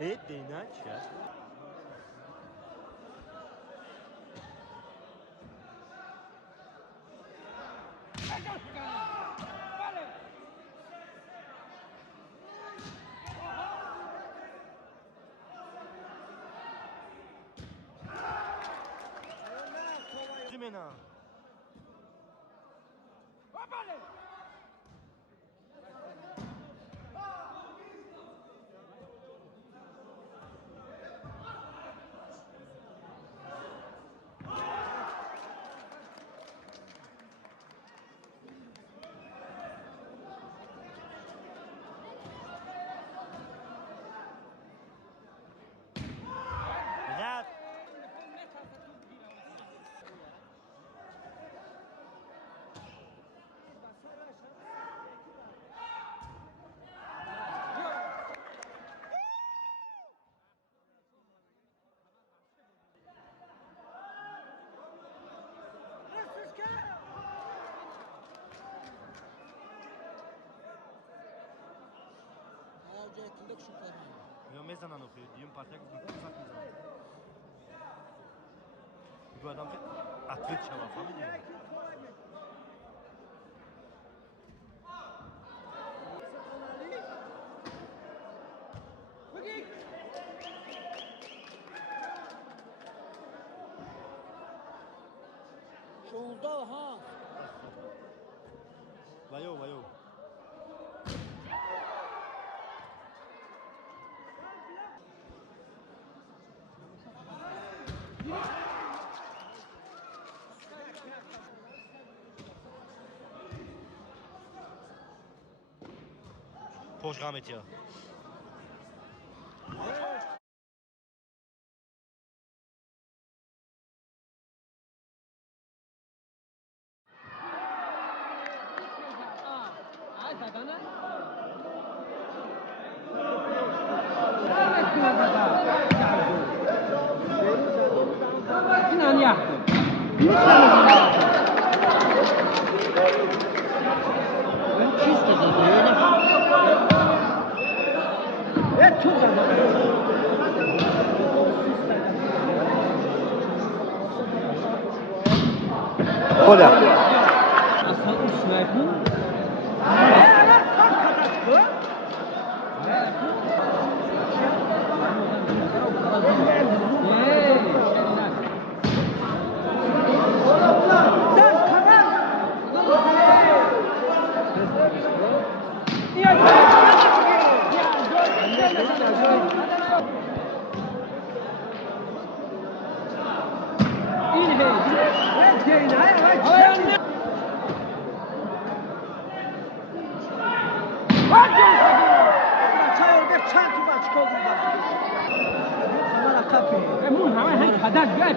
Eita, não, tia. Maintenant. Eu mesmo não fui, de partia que não faz nada. Bu adam atlet çalar mı diyor? Şolda ha. Vayo. Poş rahmet ya. Olha.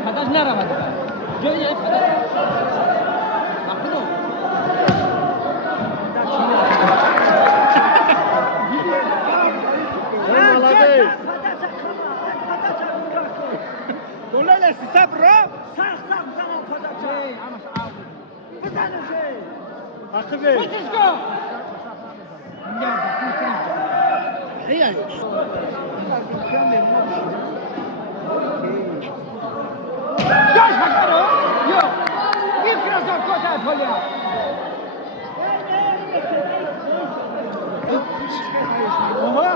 پدر نرود جایی پدر اخلو Dolayı size bro. Sağ zaman padaca. Ama sağ. Padaca şey. Akı ver. Kutuzgo. Hayır. Gel bakalım. Yok. Bir krazak koca polya. Oha.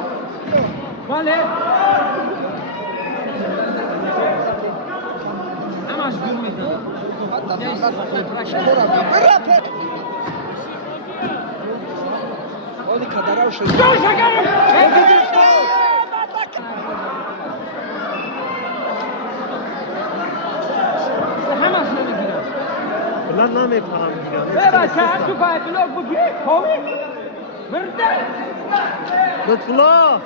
Vale. Amaç gülmedi. Olha kadar o şey. Gel bakalım. Lan ne mi falan gidiyor? Evet, sen şu kayıtlı bu bir kovi. Nerede? Lütfullah.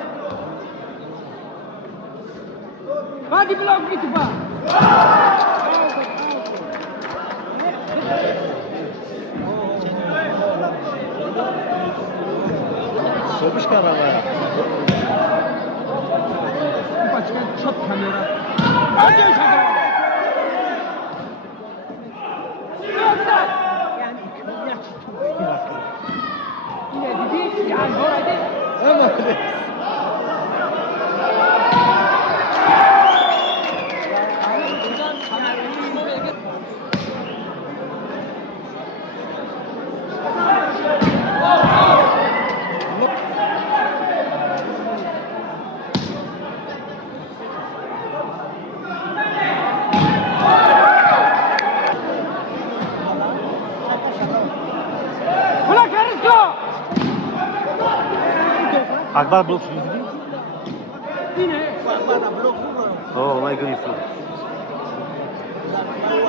Hadi blok git bak. Sobişka arabaya. Paczka, przod kamera. Bardziej się yani ya yine dedi yani orada Evet. Bırak Aristo! Akbar blok suyu değil. Yine O, olay grifu.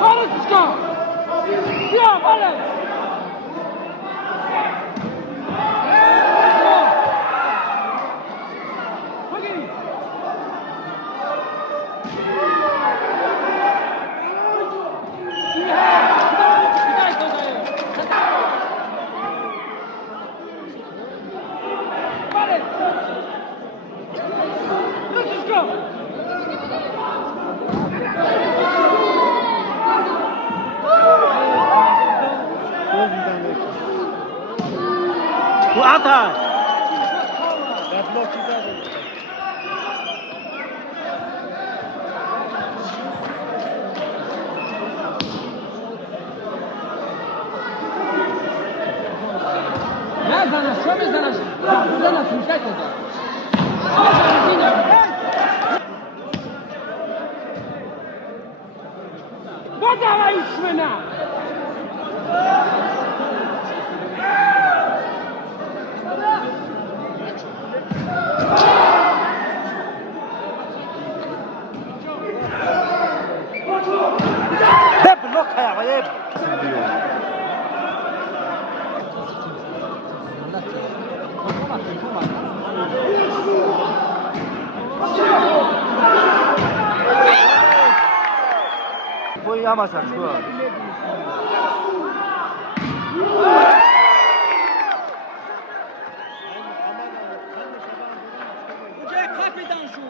Aristo! Ya vale! Bu atar. Ben blok çizerim. Ja zaraz, co my zaraz? Zaraz, czekaj to. No dawaj szmyna! Hep blok ayağı hep. Boyayamazsak şu an. Kapitan şu.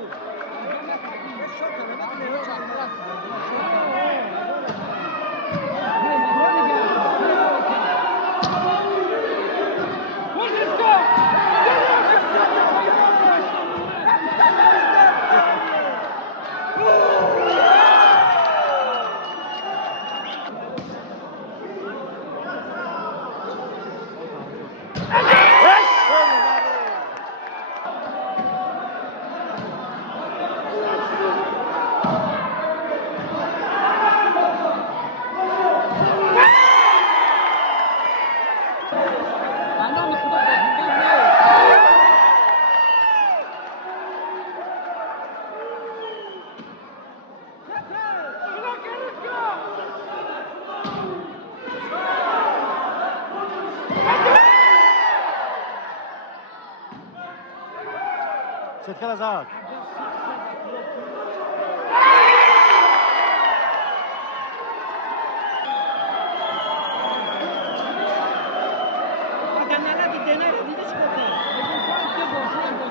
Setkar Azad.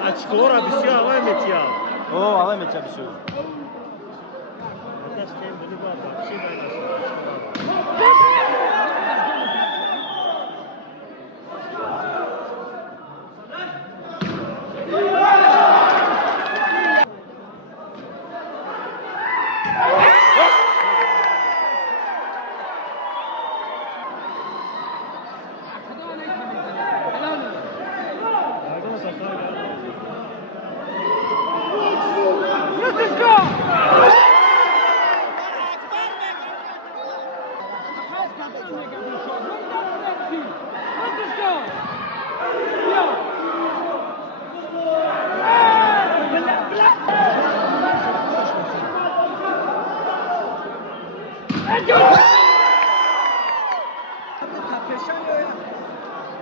A skoro bi se ovaj metjal. O, alay mı çalışıyor? Da ste bili baba, svi da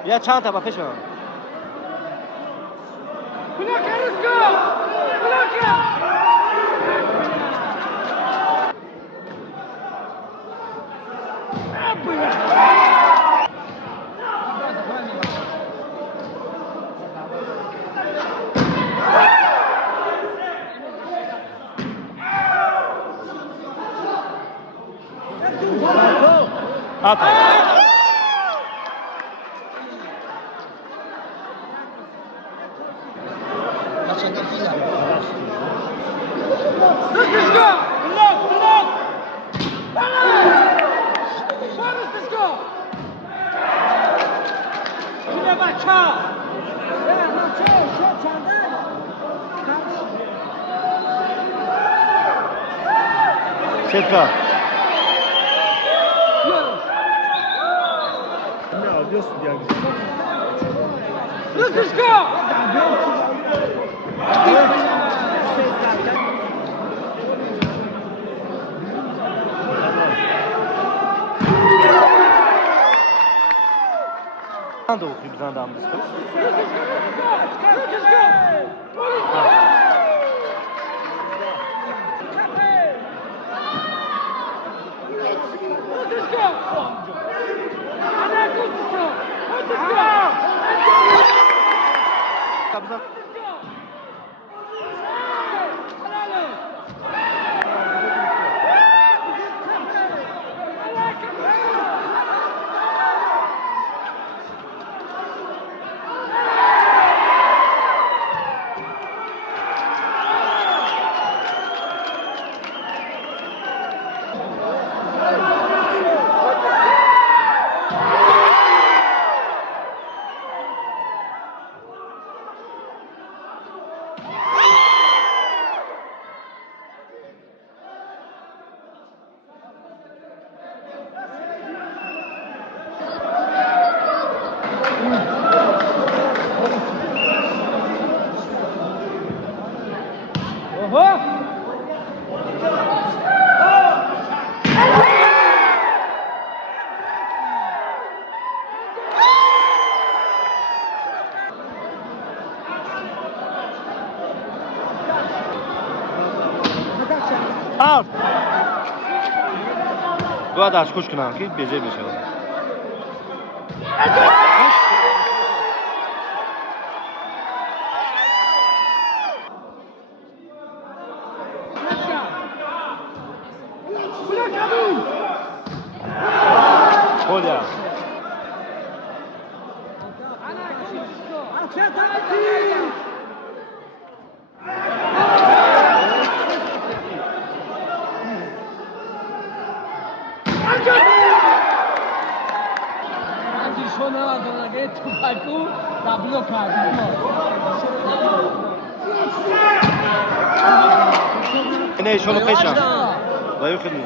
Ya çanta bak peşin. Bloka Rusko! Bloka! Bloka! Styczko! Blok! Mamy Styczko! Şimdi bak çal! Setka. Ne alıyorsun yani? Styczko! Nerede okuyor bir tane daha biz kız? Kapıdan. Oho! Al. Bu ada aç koş kınan ki becer bir şey olur. Kolya. Ne şunu peşan. Vay khidmi.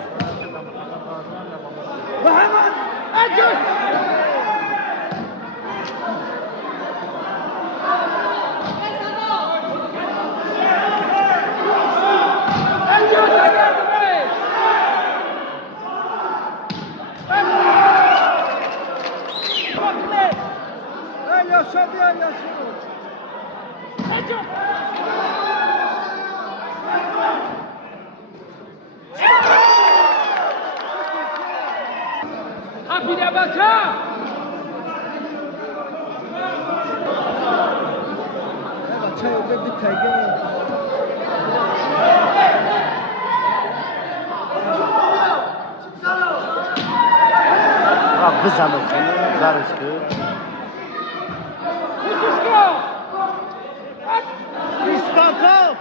Abi zaman darıskı. İsparta!